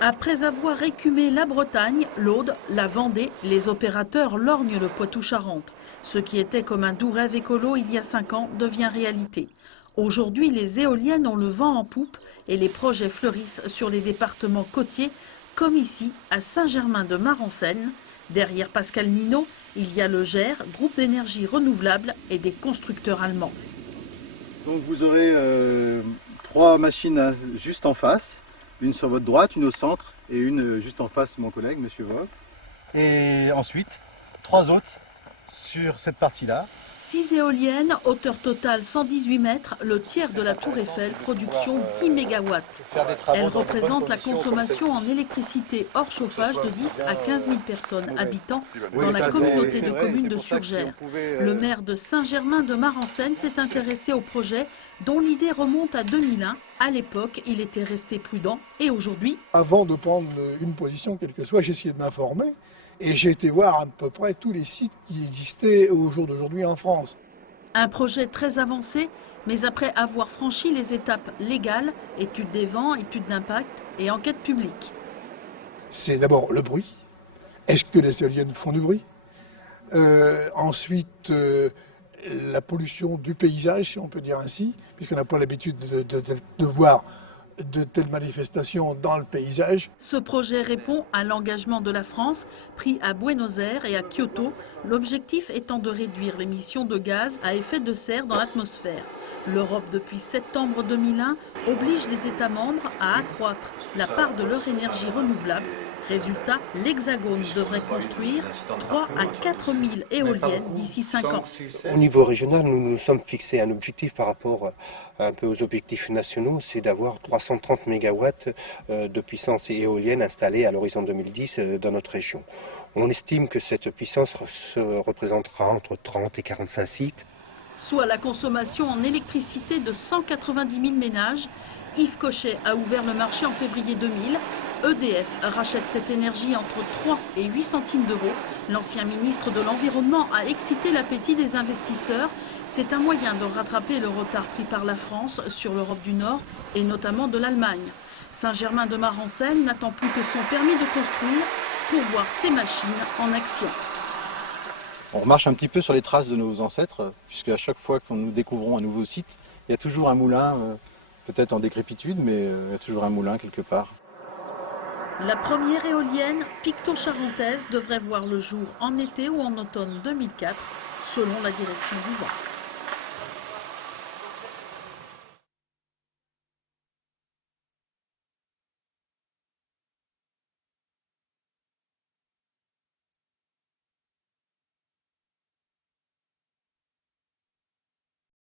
Après avoir écumé la Bretagne, l'Aude, la Vendée, les opérateurs lorgnent le Poitou-Charentes. Ce qui était comme un doux rêve écolo il y a 5 ans devient réalité. Aujourd'hui, les éoliennes ont le vent en poupe et les projets fleurissent sur les départements côtiers, comme ici à Saint-Germain-de-Mar-en-Seine. Derrière Pascal Nino, il y a le GER, groupe d'énergie renouvelable et des constructeurs allemands. Donc vous aurez 3 machines juste en face, une sur votre droite, une au centre et une juste en face, mon collègue, Monsieur Vogt. Et ensuite, 3 autres sur cette partie-là. 6 éoliennes, hauteur totale 118 mètres, le tiers de la Tour Eiffel, production 10 mégawatts. Elles représentent la consommation en électricité hors chauffage de 10 à 15 000 personnes habitant dans la communauté de communes de Surgères. Le maire de Saint-Germain-de-Mar-en-Seine s'est intéressé au projet dont l'idée remonte à 2001. À l'époque, il était resté prudent et aujourd'hui... Avant de prendre une position, quelle que soit, j'ai essayé de m'informer. Et j'ai été voir à peu près tous les sites qui existaient au jour d'aujourd'hui en France. Un projet très avancé, mais après avoir franchi les étapes légales, études des vents, études d'impact et enquête publique. C'est d'abord le bruit. Est-ce que les éoliennes font du bruit? Ensuite, la pollution du paysage, si on peut dire ainsi, puisqu'on n'a pas l'habitude de voir de telles manifestations dans le paysage. Ce projet répond à l'engagement de la France pris à Buenos Aires et à Kyoto, l'objectif étant de réduire l'émission de gaz à effet de serre dans l'atmosphère. L'Europe, depuis septembre 2001, oblige les États membres à accroître la part de leur énergie renouvelable. Résultat, l'Hexagone devrait construire 3 à 4 000 éoliennes d'ici 5 ans. Au niveau régional, nous nous sommes fixés un objectif par rapport un peu aux objectifs nationaux, c'est d'avoir 330 MW de puissance éolienne installée à l'horizon 2010 dans notre région. On estime que cette puissance se représentera entre 30 et 45 sites. Soit la consommation en électricité de 190 000 ménages. Yves Cochet a ouvert le marché en février 2000. EDF rachète cette énergie entre 3 et 8 centimes d'euros. L'ancien ministre de l'Environnement a excité l'appétit des investisseurs. C'est un moyen de rattraper le retard pris par la France sur l'Europe du Nord et notamment de l'Allemagne. Saint-Germain-de-Mar-en-Seine n'attend plus que son permis de construire pour voir ses machines en action. On remarche un petit peu sur les traces de nos ancêtres, puisque à chaque fois que nous découvrons un nouveau site, il y a toujours un moulin, peut-être en décrépitude, mais il y a toujours un moulin quelque part. La première éolienne picto-charentaise devrait voir le jour en été ou en automne 2004, selon la direction du vent.